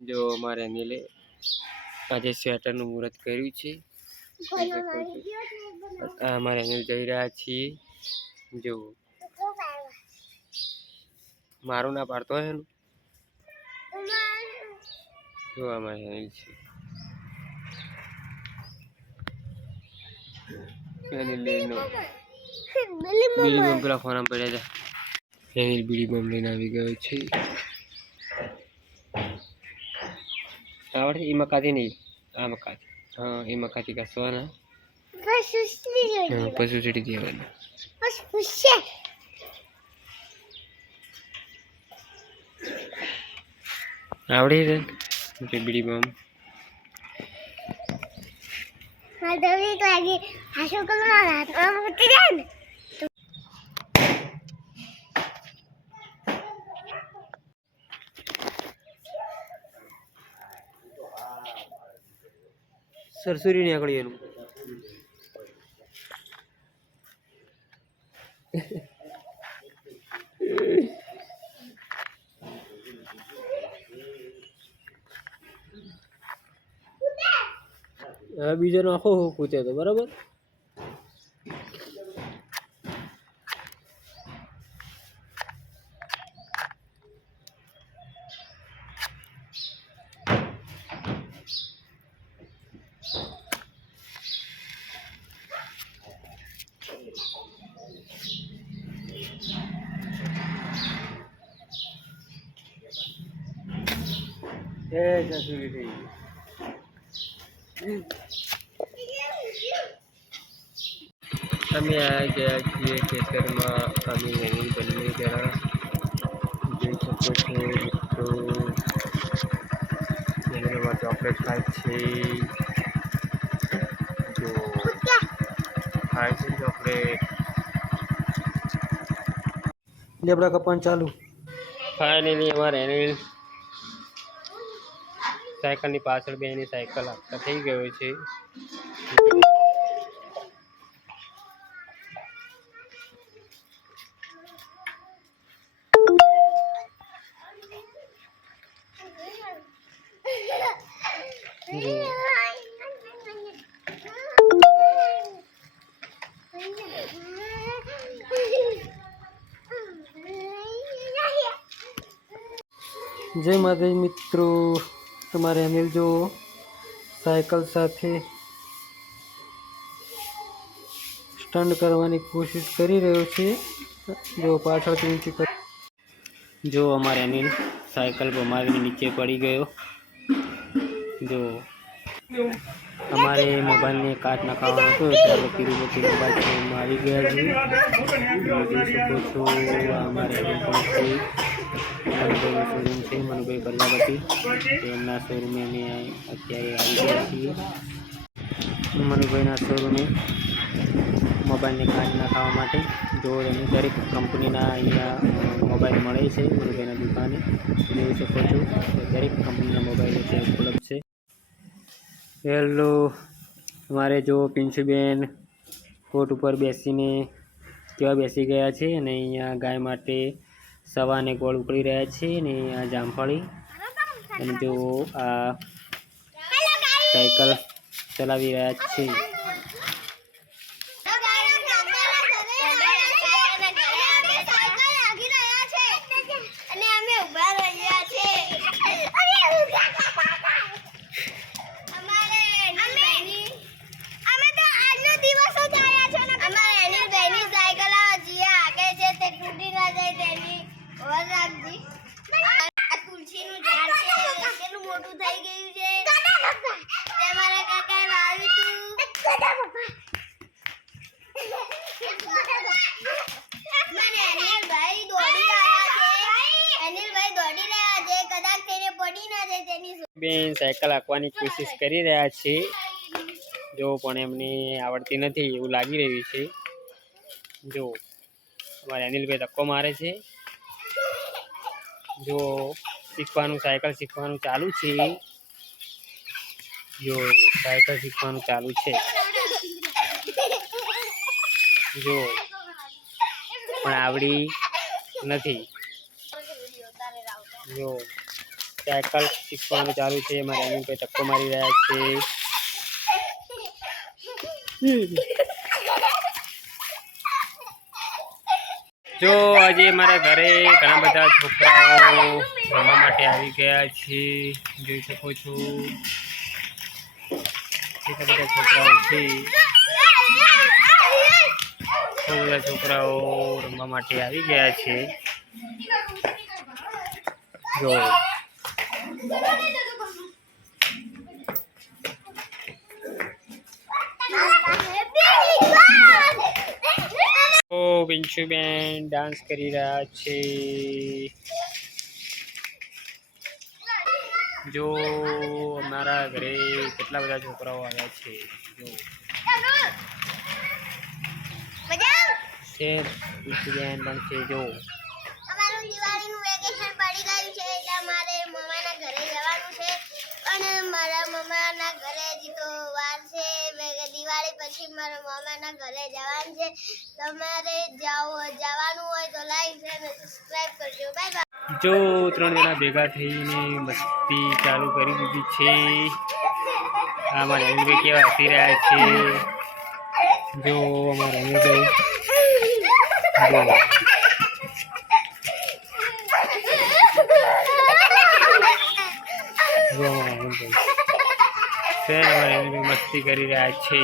जो हमारे अनिले आज स्वेटरનું મુહૂર્ત કર્યું છે। हमारे अनिल જઈ રહ્યા છીએ। જો મારું ના પાડતો હોય ને જો અમારે અનિલ છે। अनिल लेनो बीड़ी बम पेला फोन પડ્યા હતા। अनिल बीड़ी बम લઈને આવી ગયો છે। आवड़े इमा काती नहीं आ मकाती हाँ इमा काती का सोना पशु चढ़ी दिया वाला आवड़े रे मुझे बीड़ी बम हाँ दवी तो आगे हाशो को ना रात में होती है सरसुरी नहीं आकड़ी एनु बीजा नो आखो कूदे तो बराबर અમે આ ગયા છીએ ખેતરમાં અમે એની બંને જણા જોઈ શકો છો મિત્રો એમાં ચોકલેટ ખાય છે જો ખાય છે ચોકલેટ લેબડા કપાન ચાલુ ફાઇનલી અમારે એની સાયકલની પાછળ બેની સાયકલ આપતા થઈ ગયો છે। जय माता मित्रों તમારે અનિલ જો સાયકલ સાથે સ્ટન્ટ કરવાની કોશિશ કરી રહ્યો છે। જો પાછળથી ઊંચી કર જો અમારે અનિલ સાયકલ પર મારીને નીચે પડી ગયો। જો અમારે મોબાઈલને કાચ નખાવવાનો હતો એટલે તિરુપતિ મોબાઈલ આવી ગયા છે। જોઈ શકો છો અમારે શોરૂમ છે મનુભાઈ પ્રજાપતિ તેમના શોરૂમે અમે અત્યારે આવી ગયા છીએ। મનુભાઈના શોરૂમે મોબાઈલને કાચ નખાવવા માટે જો એની દરેક કંપનીના અહીંયા મોબાઈલ મળે છે। મનુભાઈના દુકાને જોઈ શકો છો દરેક કંપનીના મોબાઈલ ત્યાં ઉપલબ્ધ છે। હેલો અમારે જો પિન્શુબેન કોટ ઉપર બેસીને કેવા બેસી ગયા છે અને અહીંયા ગાય માટે સવાને ગોળ ઉકળી રહ્યા છે ને આ જામફળી અને જો આ સાયકલ ચલાવી રહ્યા છે। બેન સાયકલ હાંકવાની કોશિશ કરી રહ્યા છે જો પણ એમને આવડતી નથી એવું લાગી રહ્યું છે। જો અમારે અનિલભાઈ ધક્કો મારે છે। જો શીખવાનું સાયકલ શીખવાનું ચાલુ છે। જો સાયકલ શીખવાનું ચાલુ છે જો પણ આવડી નથી। જો સાયકલ શીખવાનું ચાલુ છે. મારા એની કોઈ ધક્કો મારી રહ્યા છે. જો આજે મારા ઘરે ઘણા બધા છોકરાઓ રમવા માટે આવી ગયા છે. જોઈ શકો છો કેટલા બધા છોકરાઓ છે. બહુ બધા છોકરાઓ રમવા માટે આવી ગયા છે. જો પિંશુબેન ડાન્સ કરી રહ્યા છે. જો અમારા ઘરે કેટલા બધા છોકરાઓ આવ્યા છે. જો છે પિંશુબેન પણ છે. જો અમારું દિવાળીનું વેકેશન પડી ગયું છે એટલે અમારે મમ્માના ઘરે જવાનું છે. પણ મારા મમ્માના ઘરે હજી તો વાર છે. દિવાળી પછી મારા મમ્માના ઘરે જવાનું છે. તમારે જવાનું હોય તો લાઈક અને સબસ્ક્રાઇબ કરજો. Bye bye. જો 3 જણા ભેગા થઈને મસ્તી ચાલુ કરી દીધી છે. અમારા રમીભાઈ કેવા હસી રહ્યા છે. જો અમારા રમીભાઈ મસ્તી કરી રહ્યા છે.